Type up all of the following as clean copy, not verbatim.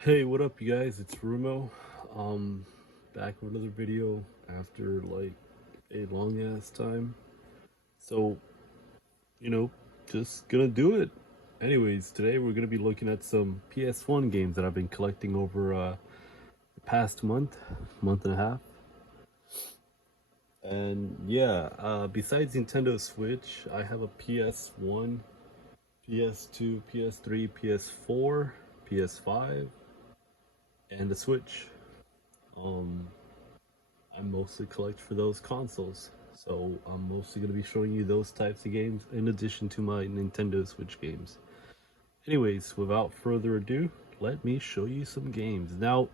Hey, what up, you guys? It's Rumo. Back with another video after like a long ass time. So, you know, just gonna do it. Anyways, today we're gonna be looking at some PS1 games that I've been collecting over the past month and a half. And yeah, besides Nintendo Switch, I have a PS1, PS2, PS3, PS4, PS5, and a Switch. Um, I mostly collect for those consoles. So I'm mostly going to be showing you those types of games in addition to my Nintendo Switch games. Anyways, without further ado, let me show you some games. Now,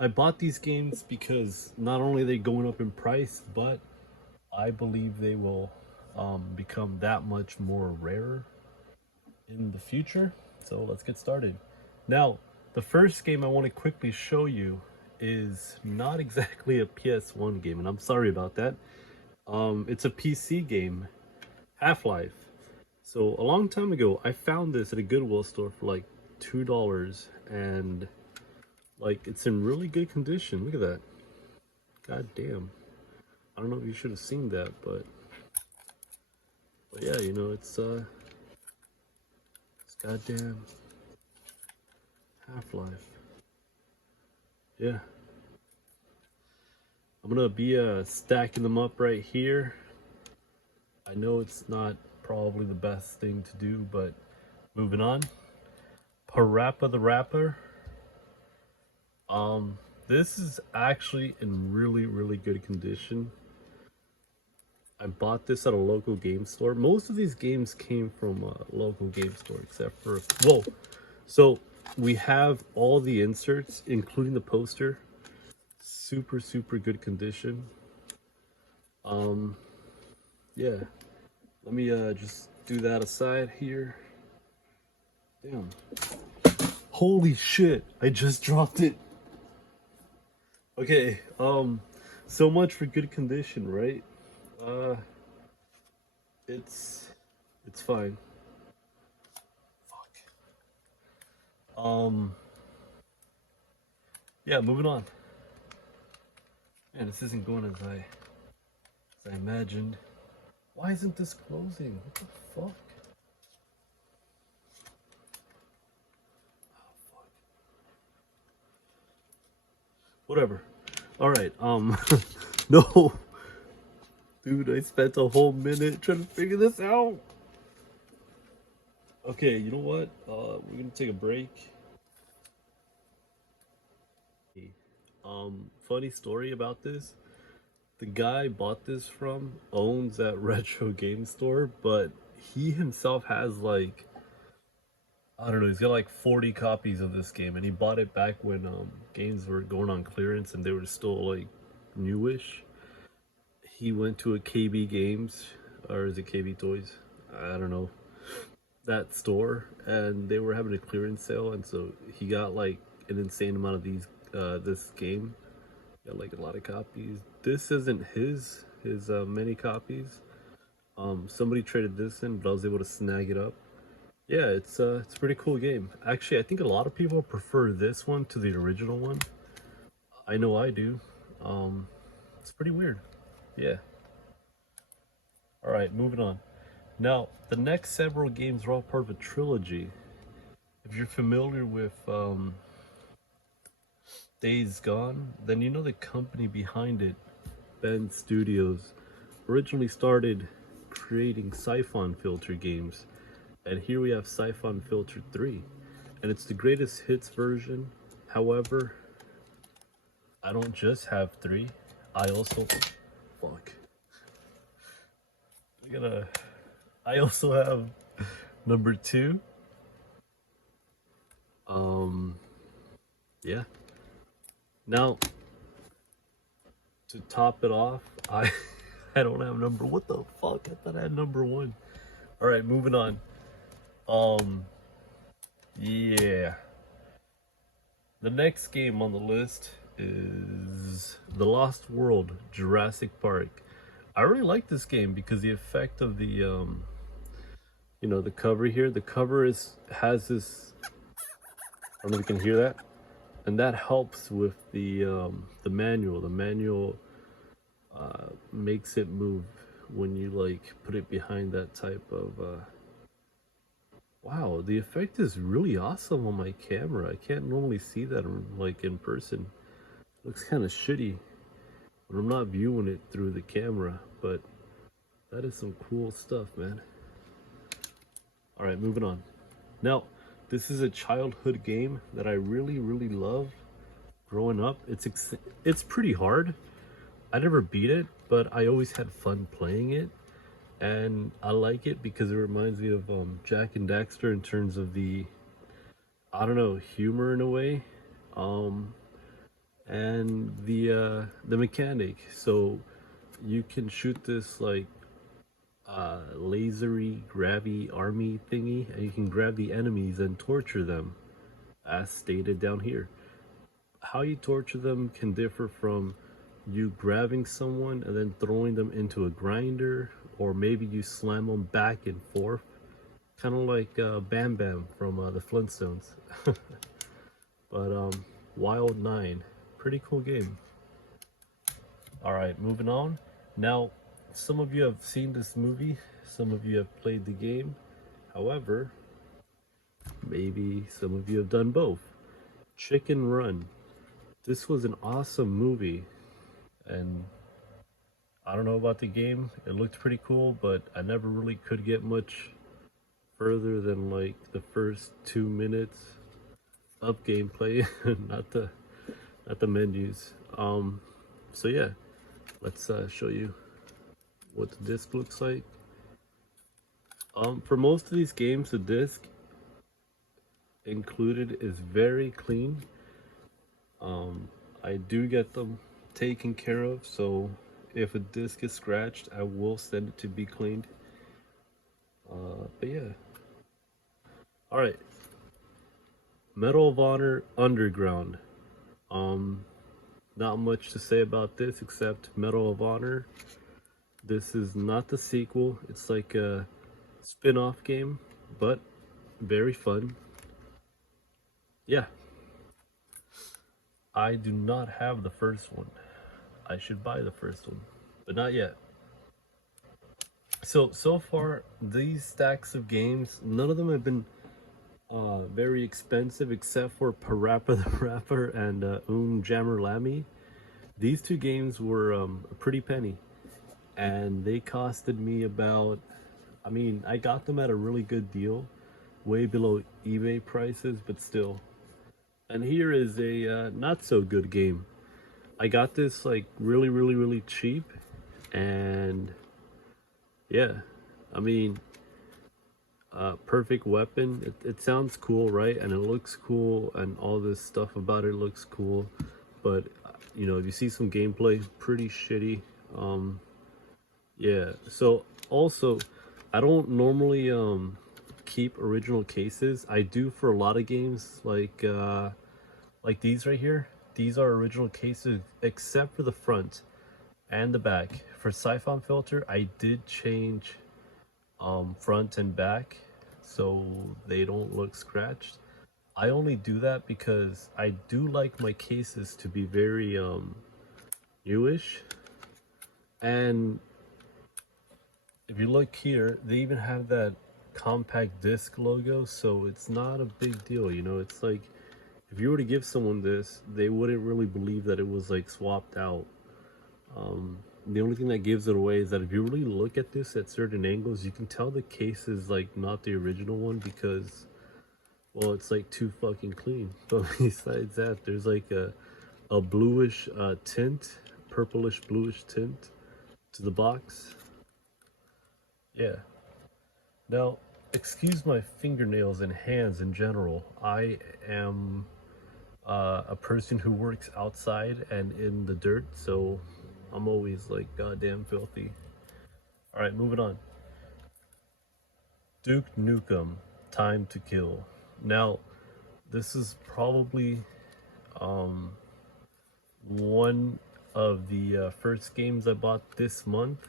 I bought these games because not only are they going up in price, but I believe they will become that much more rare in the future. So let's get started. Now, the first game I want to quickly show you is not exactly a PS1 game, and I'm sorry about that. It's a PC game, Half-Life. So a long time ago, I found this at a Goodwill store for like $2, and like it's in really good condition. Look at that. God damn. I don't know if you should have seen that, but yeah, it's goddamn Half-Life. Yeah. I'm gonna be stacking them up right here. I know it's not probably the best thing to do, but moving on. Parappa the Rapper. This is actually in really good condition. I bought this at a local game store. Most of these games came from a local game store, except for whoa. So we have all the inserts, including the poster. Super good condition. Yeah. Let me just do that aside here. Damn. Holy shit! I just dropped it. Okay, so much for good condition, right? Uh, it's it's fine. Fuck. Um, yeah, moving on. Man, this isn't going as I imagined. Why isn't this closing? What the fuck? Oh, fuck. Whatever. All right. No, dude, I spent a whole minute trying to figure this out. Okay, you know what? We're gonna take a break. Funny story about this. The guy I bought this from owns that retro game store, but he himself has like, I don't know, he's got like 40 copies of this game, and he bought it back when games were going on clearance and they were still like newish. He went to a KB Games, or is it KB Toys? I don't know, that store, and they were having a clearance sale, and so he got like an insane amount of this game. Got like a lot of copies. This isn't his many copies. Somebody traded this in, but I was able to snag it up. Yeah, it's a pretty cool game. Actually, I think a lot of people prefer this one to the original one. I know I do. It's pretty weird. Yeah. All right, moving on. Now, the next several games are all part of a trilogy. If you're familiar with Days Gone, then you know the company behind it, Ben Studios, originally started creating Siphon Filter games. And here we have Siphon Filter 3. And it's the greatest hits version. However, I don't just have 3. I also fuck. I also have number 2. Yeah. Now, to top it off, I I don't have number. What the fuck? I thought I had number 1. All right, moving on. Yeah. The next game on the list is The Lost World: Jurassic Park. I really like this game because the effect of the the cover here. The cover has this. I don't know if you can hear that. and that helps with the manual. The manual makes it move when you like put it behind that type of. Wow, the effect is really awesome on my camera. I can't normally see that like in person. Looks kind of shitty when I'm not viewing it through the camera, but that is some cool stuff, man. All right, moving on. Now, this is a childhood game that I really, really love. Growing up, it's pretty hard. I never beat it, but I always had fun playing it, and I like it because it reminds me of Jack and Daxter in terms of the, I don't know, humor in a way, um, and the mechanic. So you can shoot this like lasery gravity army thingy, and you can grab the enemies and torture them, as stated down here. How you torture them can differ from you grabbing someone and then throwing them into a grinder, or maybe you slam them back and forth, kind of like Bam Bam from the Flintstones. But Wild 9, pretty cool game. All right, moving on. Now, some of you have seen this movie, some of you have played the game. However, maybe some of you have done both. Chicken Run. This was an awesome movie, and I don't know about the game. It looked pretty cool, but I never really could get much further than like the first 2 minutes of gameplay, not the menus. So yeah, let's show you what the disc looks like. For most of these games, the disc included is very clean. I do get them taken care of, so if a disc is scratched, I will send it to be cleaned. But yeah. Alright. Medal of Honor Underground. Not much to say about this except Medal of Honor. This is not the sequel. It's like a spin-off game, but very fun. Yeah. I do not have the first one. I should buy the first one, but not yet. So far, these stacks of games, none of them have been very expensive except for Parappa the Rapper and Jammer Lammy. These two games were a pretty penny, and they costed me about, I mean, I got them at a really good deal, way below eBay prices, but still. And here is a not so good game. I got this like really, really, really cheap, and yeah, I mean, perfect weapon. It sounds cool, right? And it looks cool, and all this stuff about it looks cool. But you know, if you see some gameplay, pretty shitty. Yeah. So also, I don't normally keep original cases. I do for a lot of games, like these right here. These are original cases, except for the front and the back. For Siphon Filter, I did change front and back so they don't look scratched. I only do that because I do like my cases to be very newish. And if you look here, they even have that compact disc logo, so it's not a big deal, you know. It's like if you were to give someone this, they wouldn't really believe that it was like swapped out. The only thing that gives it away is that if you really look at this at certain angles, you can tell the case is like not the original one because, well, it's like too fucking clean. But besides that, there's like a bluish tint, purplish bluish tint to the box. Yeah. Now, excuse my fingernails and hands in general. I am a person who works outside and in the dirt, so I'm always like goddamn filthy. All right, moving on. Duke Nukem, Time to Kill. Now, this is probably one of the first games I bought this month.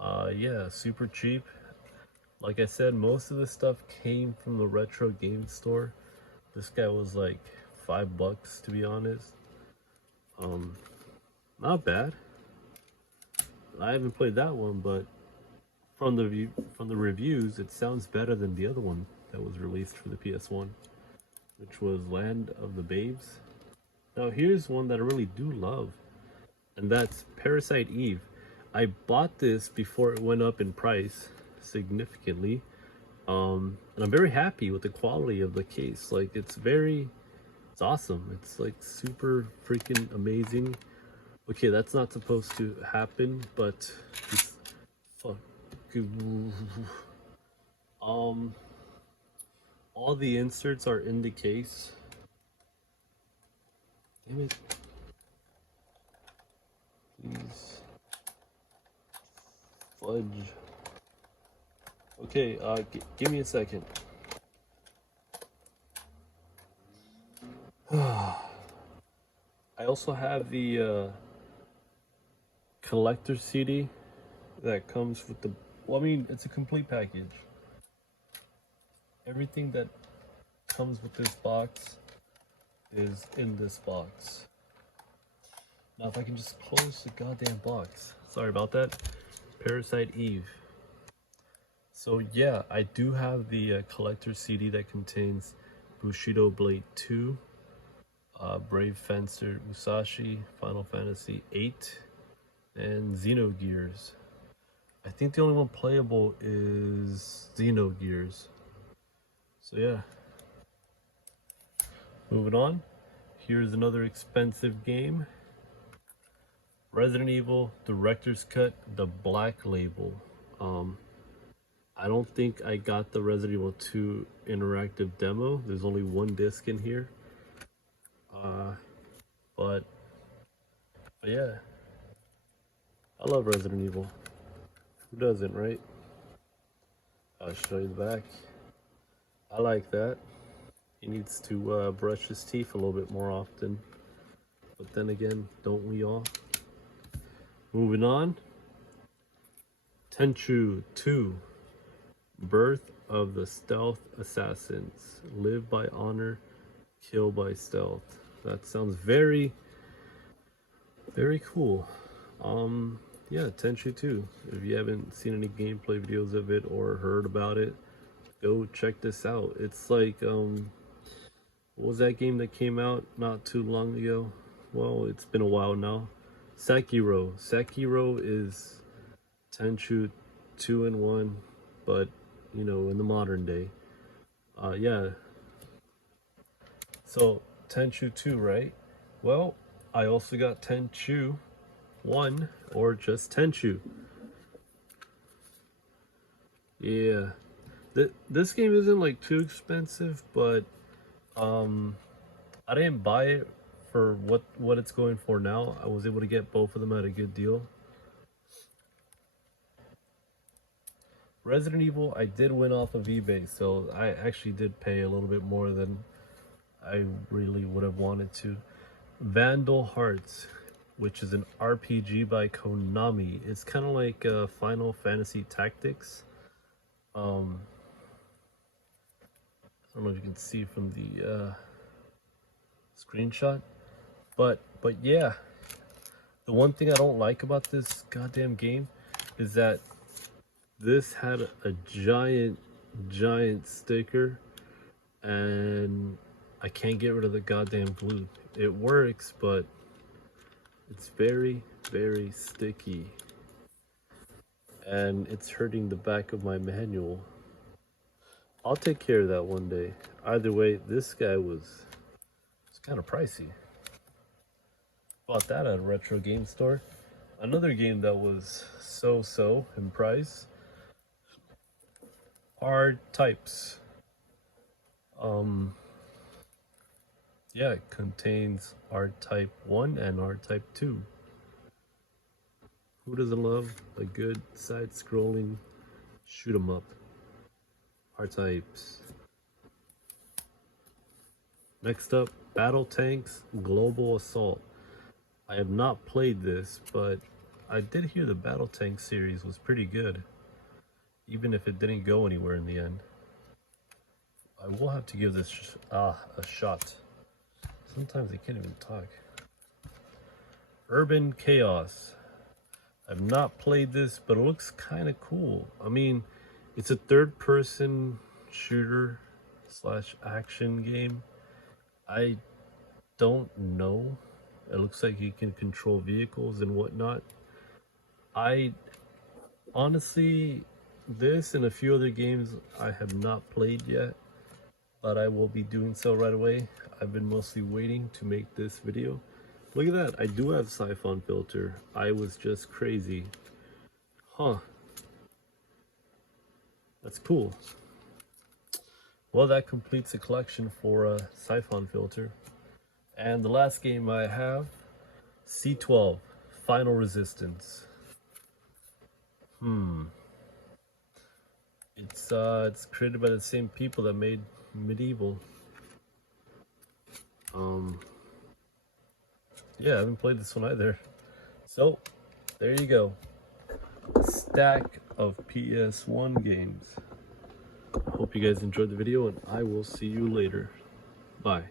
Yeah, super cheap. Like I said, most of the stuff came from the retro game store. This guy was like $5 to be honest. Not bad. I haven't played that one, but from the reviews, it sounds better than the other one that was released for the PS1, which was Land of the Babes. Now here's one that I really do love, and that's Parasite Eve. I bought this before it went up in price significantly, and I'm very happy with the quality of the case. Like it's awesome. It's like super freaking amazing. Okay, that's not supposed to happen, but it's fuck. All the inserts are in the case. Damn it. Please. Fudge. Okay, give me a second. I also have the collector CD that comes with the, well, I mean, it's a complete package. Everything that comes with this box is in this box. Now if I can just close the goddamn box. Sorry about that. Parasite Eve. So yeah, I do have the collector CD that contains Bushido Blade 2, Brave Fencer Musashi, Final Fantasy 8, and Xenogears. I think the only one playable is Xenogears. So yeah. Moving on. Here's another expensive game. Resident Evil Director's Cut, the Black Label. I don't think I got the Resident Evil 2 interactive demo. There's only one disc in here. But yeah. I love Resident Evil. Who doesn't, right? I'll show you the back. I like that. He needs to brush his teeth a little bit more often. But then again, don't we all? Moving on. Tenchu 2. Birth of the Stealth Assassins. Live by honor, kill by stealth. That sounds very, very cool. Yeah, Tenchu 2. If you haven't seen any gameplay videos of it or heard about it, go check this out. It's like, what was that game that came out not too long ago? Well, it's been a while now. Sekiro. Sekiro is Tenchu 2 in 1, but, you know, in the modern day. Yeah. So, Tenchu 2, right? Well, I also got Tenchu 1, or just Tenchu. Yeah. This game isn't like too expensive, but I didn't buy it for what it's going for now. I was able to get both of them at a good deal. Resident Evil, I did win off of eBay, so I actually did pay a little bit more than I really would have wanted to. Vandal Hearts, which is an RPG by Konami. It's kind of like Final Fantasy Tactics. I don't know if you can see from the screenshot, but yeah, the one thing I don't like about this goddamn game is that this had a giant sticker, and I can't get rid of the goddamn glue. It works, but it's very sticky, and it's hurting the back of my manual. I'll take care of that one day. Either way, this guy was kind of pricey. Bought that at a retro game store. Another game that was so in price. Hard Types. Yeah, it contains R-Type 1 and R-Type 2. Who doesn't love a good side-scrolling shoot 'em up? R-Types. Next up, Battle Tanks Global Assault. I have not played this, but I did hear the Battle Tank series was pretty good, even if it didn't go anywhere in the end. I will have to give this a shot. Sometimes I can't even talk. Urban Chaos. I've not played this, but it looks kind of cool. I mean, it's a third-person shooter slash action game. I don't know. It looks like you can control vehicles and whatnot. I honestly, this and a few other games I have not played yet, but I will be doing so right away. I've been mostly waiting to make this video. Look at that, I do have Siphon filter. I was just crazy. Huh. That's cool. Well, that completes the collection for Siphon filter. And the last game I have, C12, Final Resistance. It's created by the same people that made Medieval. Yeah, I haven't played this one either. So, there you go. A stack of PS1 games. Hope you guys enjoyed the video, and I will see you later. Bye.